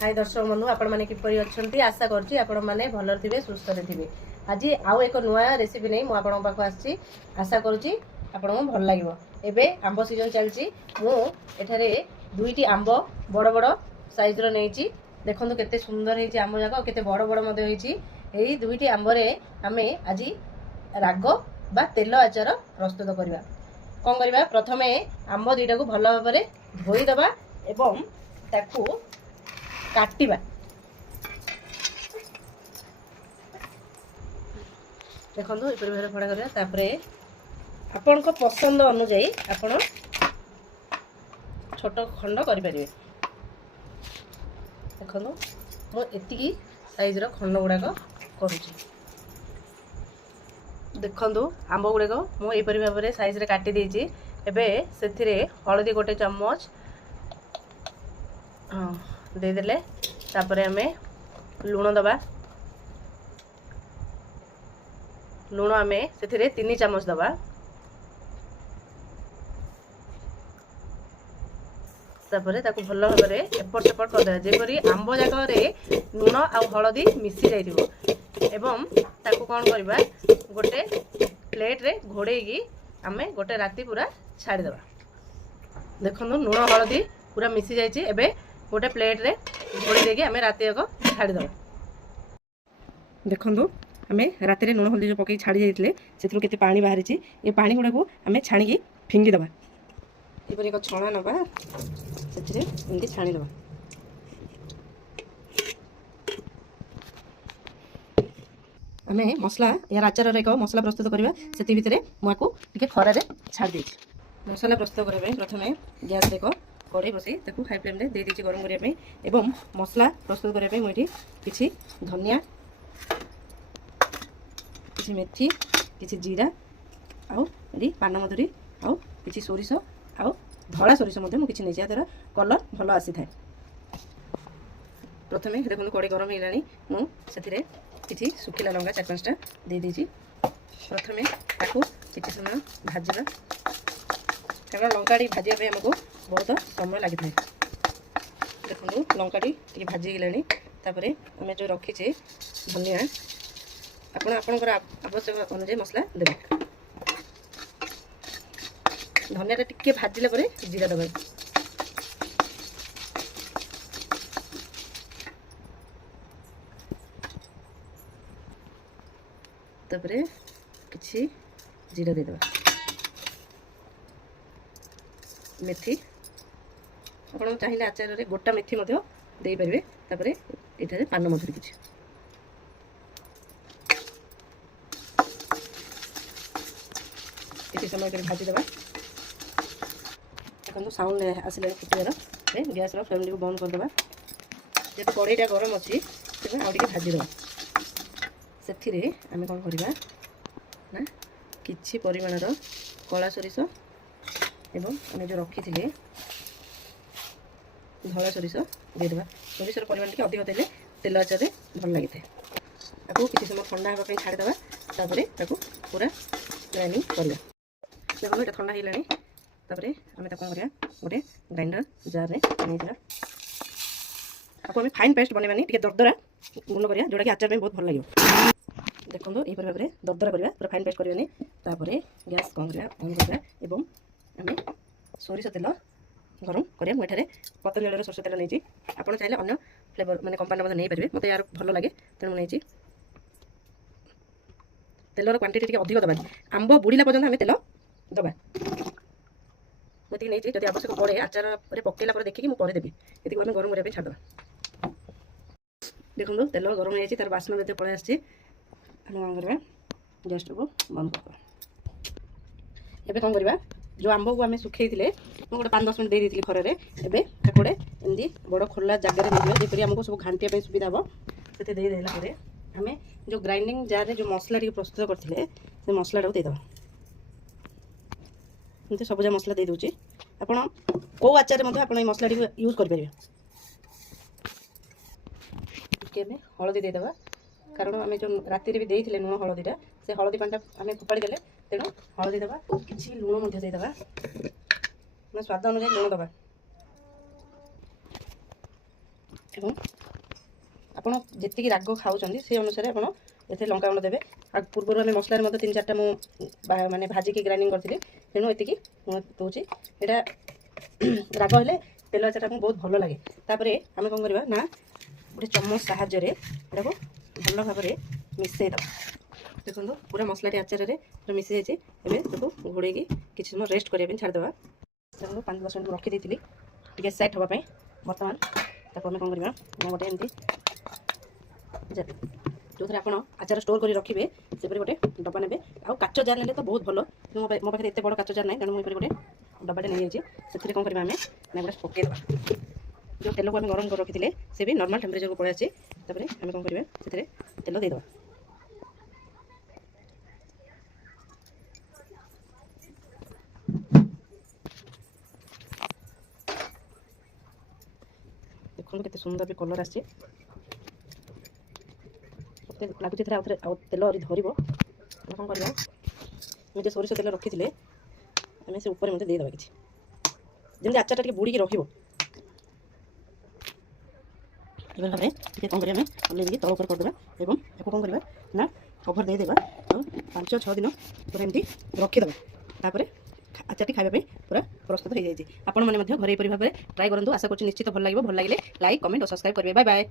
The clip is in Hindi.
हाय दर्शक बंधु आपण मैंने किपरि अच्छी आशा करुँची आपण मैंने भल थे सुस्थ थे। आज आउ एक नुआ रेसिपी नहीं मुझे पाख आसी आशा करुँची आपण भल लगे। एवं आंब सीजन चलती मुझे दुईटी आंब बड़ बड़ साइज नहीं देखो केते सुंदर है आंब जाक केते बड़ बड़ यही दुईटी आंबरे आम आज राग बा तेल आचार प्रस्तुत करवा। कौन करवा प्रथमे आंब दुईटा को भल भाव में धोईदबा एवं ताकू काटिबा। देखो ये भाव फड़ा करा आपण को पसंद अनुजाई आपण छोट खंड करें। देखो मुझे साइज खंड गुड़ाक करुँची। देखो आंब गुड़ाक मुझे भाव में साइज काटी देछि। एबे से हलदी गोटे चम्मच हाँ देदेले तापरे आमे लुण दबा। लुण आमे से 3 चामच दबा। तापरे ताकू भल भाव में एपट सेपट करदे जेपरी आंब जाकरे लुण आ हलदी मिसी जाइथिबो। एवं ताकू कौन करबा गोटे प्लेट रे घोड़ेगी आमे गोटे राति पूरा छाड़ीदबा। देखो लुण हलदी पूरा मिसी जाइए। एबे गोटे प्लेट रे घोड़ी देगी आमे राति जाक छाड़ीदबा। देखो आमे राति रे लुण हलदी जो पकई छाड़ी जाइए से केते पानी बाहरी। ये पानी गुड़ा को आमे छाणी फिंगी दबा। एक छणा नबा से एमती छाणी दबा। आमे मसला यार आचार एक मसला प्रस्तुत करवा। से भितर मुझे खरा छाड़ दे मसला प्रस्तुत करने प्रथमे गैस एक कड़े बसई ताकू हाई फ्लेम दे दीजिए गरम करने एवं मसला प्रस्तुत करने मुझे किसी धनिया किसी मेथी किसी जीरा आउ पान मधुरी आउ किसी सोरिष आउ धड़ा सोरिष मुझे नहीं द्वारा कलर भल आसी था। प्रथमे देखो कड़े गरम हो गला किसी सुखिला लंका 4-5टा दे दीजिए। प्रथमे ताकू किसी समय भाजवा कारण लंका भाजवाई आमको बहुत समय लगी था। देखो लंका भाजी गलानी तापरे आम जो रखीचे धनिया आपणकर आवश्यक अनुसार मसला देवे। धनिया टिके भाजिला परे जीरा दबा। तापरे किसी जीरा दे दबा। मेथी आपन चाहिए आचार रे गोटा मेथी मध्य दे पारे। तापरे एठारे पान मधुरी किछि किसी समय कर भाजी दबा। देखो साउंड आसिले फुटियार गैस फ्लेम को बंद कर दबा। जब कड़ईटा गरम अच्छी तेज आउ भाजी दबा। से आम कौन करवा ना किछि परिमाणर कला सोरिष एवं आम जो रखी थे धला सोरिष देदेबा। सोरिषर परिमाण टी अधिक देले तेल आचार भल लगी था। किसी समय ठंडा हाँवाई छाड़ीदबा। तापर पूरा ग्राइंडिंग करवा। देखो ये ठंडा होगा तापर आम कौन करवा गोटे ग्राइंडर जार में नहीं आपको आम फाइन पेस्ट बनवानी टी दरदरा गुण करा जोटा कि आचार में बहुत भल लगे। देखो यही भाव में दरदरा करवा पूरा फाइन पेस्ट करवानी। तापर गैस कम करवा एवं आम सोरिष तेल गरम करा। मुझे पतंजलि सोरिष तेल नहीं आप चाहिए अन्य फ्लेवर मैंने कंपानी नहीं पारे मत यार भल लगे तेणु नहीं तेलर क्वांटिटी अधिक दबा। आंब बुड़ीला पर्यंत आम तेल दबा मुझे नहीं जब आवश्यक पड़े आचार पकईला देखिए मुझे देवी ये आम गरम करने छाड़द। देखो तेल गरम हो तार बास्ना जो पलि आम कौन करवा गैस को बंद कर। एबे कौन करवा जो आंब को आम सुखई थे गोटे 5-10 मिनट दे दी खर में। एबे गोटे एमती बड़ खोला जगह नहीं जपरी आमको सब घांटिया सुविधा हम से देदेला आम जो ग्राइंडिंग जार जो मसला टी प्रस्तुत करते से मसला टाक देदबा। एमती सबजा मसला दे दूची आपड़ कौ आचार आप मसला टी यूज करेंगे। हलदी देदबा कारण आम जो राति भी देते लुण हलदीटा से हलदी पानी आम फोपाड़ी देले तेणु हलदी दबा किसी लुण देदबा स्वाद अनुसार लुण दबा। ଏବଂ ଆପଣ ଯେତିକି ରାଗ ଖାଉଛନ୍ତି ସେ ଅନୁସାରେ ଆପଣ ଏଥିରେ ଲଙ୍କା ଗୁଣ୍ଡ ଦେବେ। ଆଉ ପୂର୍ବରୁ ଆମେ ମସଲାରେ ମଧ୍ୟ 3-4ଟା ମୁଁ ମାନେ ଭାଜିକି ଗ୍ରାଇଣ୍ଡିଙ୍ଗ କରିଥିଲି, ତେଣୁ ଏତିକି ମୁଁ ଦେଉଛି। ଏଇଟା ରାଗ ହେଲେ ତେଲ ଆଚାରଟା ଆମକୁ ବହୁତ ଭଲ ଲାଗେ। ତାପରେ ଆମେ କ'ଣ କରିବା ନା ଗୋଟେ ଚାମଚ ସାହାଯ୍ୟରେ ଏଟାକୁ ଭଲ ଭାବରେ ମିଶାଇ ଦେବା। ଦେଖନ୍ତୁ ପୁରା ମସଲାଟି ଆଚାରରେ ପୁରା ମିଶି ଯାଇଛି। ଏବେ ତାକୁ ଘୋଡ଼େଇକି କିଛି ସମୟ ରେଷ୍ଟ କରିବା ପାଇଁ ଛାଡ଼ିଦେବା। ତାକୁ 5-10 ମିନିଟ୍ ରଖିଦେଇଥିଲି ଟିକେ ସେଟ୍ ହେବା ପାଇଁ। ବର୍ତ୍ତମାନ ତାକୁ ଆମେ କ'ଣ କରିବା ନା ଗୋଟେ ଏମିତି ଯେଉଁଥିରେ ଆପଣ ଆଚାର ଷ୍ଟୋର୍ କରି ରଖିବେ ସେପରି ଗୋଟେ ଡବା ନେବେ। ଆଉ କାଚ ଜାର୍ ନେଲେ ତ ବହୁତ ଭଲ, କିନ୍ତୁ ମୋ ପାଖରେ ଏତେ ବଡ଼ କାଚ ଜାର୍ ନାହିଁ, ତେଣୁ ମୁଁ ଏପରି ଗୋଟେ ଡବାଟେ ନେଇଯାଇଛି। ସେଥିରେ କ'ଣ କରିବା ଆମେ ନା ଗୋଟେ ପକାଇଦେବା। ଯେଉଁ ତେଲକୁ ଆମେ ଗରମ କରି ରଖିଥିଲେ ସେ ବି ନର୍ମାଲ୍ ଟେମ୍ପରେଚରକୁ ପଳେଇ ଆସିଛି। ତାପରେ ଆମେ କ'ଣ କରିବା ସେଥିରେ ତେଲ ଦେଇଦେବା। ଦେଖନ୍ତୁ କେତେ ସୁନ୍ଦର ବି କଲର୍ ଆସିଛି। ମୋତେ ଲାଗୁଛି ଏଥିରେ ଆଉ ତେଲ ଆହୁରି ଧରିବ। ଆମେ କ'ଣ କରିବା ଆମେ ଯେ ସୋରିଷ ତେଲ ରଖିଥିଲେ ଆମେ ସେ ଉପରେ ମଧ୍ୟ ଦେଇଦେବା କିଛି, ଯେମିତି ଆଚାରଟା ଟିକେ ବୁଡ଼ିକି ରହିବ। ଏଭଳି ଭାବରେ ଟିକେ କ'ଣ କରିବା ଆମେ ଓହ୍ଲେଇ ଦେଇକି ତଳ ଉପରେ କରିଦେବା ଏବଂ ଏହାକୁ କ'ଣ କରିବା ନା କଭର୍ ଦେଇଦେବା ଆଉ 5-6 ଦିନ ପୁରା ଏମିତି ରଖିଦେବା। ତାପରେ ଆଚାରଟି ଖାଇବା ପାଇଁ ପୁରା ପ୍ରସ୍ତୁତ ହୋଇଯାଇଛି। ଆପଣମାନେ ମଧ୍ୟ ଘରେ ଏପରି ଭାବରେ ଟ୍ରାଏ କରନ୍ତୁ। ଆଶା କରୁଛି ନିଶ୍ଚିତ ଭଲ ଲାଗିବ। ଭଲ ଲାଗିଲେ ଲାଇକ୍, କମେଣ୍ଟ ଓ ସବସ୍କ୍ରାଇବ୍ କରିବେ। Bye bye.